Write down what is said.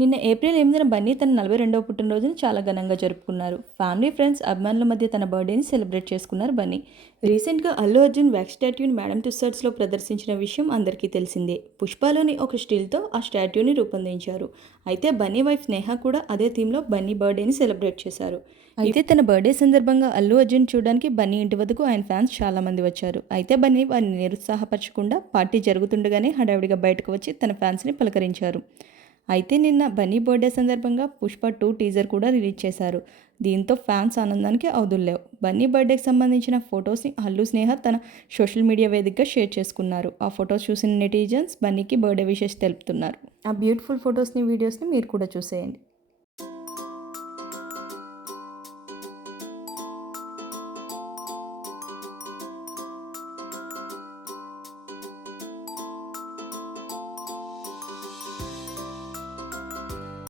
నిన్న ఏప్రిల్ ఎనిమిదిన బన్నీ తన నలభై రెండవ పుట్టినరోజును చాలా ఘనంగా జరుపుకున్నారు. ఫ్యామిలీ ఫ్రెండ్స్ అభిమానుల మధ్య తన బర్త్డేని సెలబ్రేట్ చేసుకున్నారు బన్నీ. రీసెంట్గా అల్లు అర్జున్ వ్యాక్స్ స్టాట్యూని మేడం టుస్సర్స్లో ప్రదర్శించిన విషయం అందరికీ తెలిసిందే. పుష్పలోని ఒక స్టీల్తో ఆ స్టాట్యూని రూపొందించారు. అయితే బన్నీ వైఫ్ స్నేహ కూడా అదే థీమ్లో బన్నీ బర్త్డేని సెలబ్రేట్ చేశారు. అయితే తన బర్త్డే సందర్భంగా అల్లు అర్జున్ చూడడానికి బన్నీ ఇంటి వద్దకు ఆయన ఫ్యాన్స్ చాలామంది వచ్చారు. అయితే బన్నీ వారిని నిరుత్సాహపరచకుండా పార్టీ జరుగుతుండగానే హడావిడిగా బయటకు వచ్చి తన ఫ్యాన్స్ని పలకరించారు. అయితే నిన్న బన్నీ బర్త్డే సందర్భంగా పుష్ప టూ టీజర్ కూడా రిలీజ్ చేశారు. దీంతో ఫ్యాన్స్ ఆనందానికి అవధుల్లేవు బన్నీ బర్త్డేకి సంబంధించిన ఫొటోస్ని అల్లు స్నేహ తన సోషల్ మీడియా వేదికగా షేర్ చేసుకున్నారు. ఆ ఫొటోస్ చూసిన నెటిజన్స్ బన్నీకి బర్త్డే విషెస్ తెలుపుతున్నారు. ఆ బ్యూటిఫుల్ ఫొటోస్ని వీడియోస్ని మీరు కూడా చూసేయండి.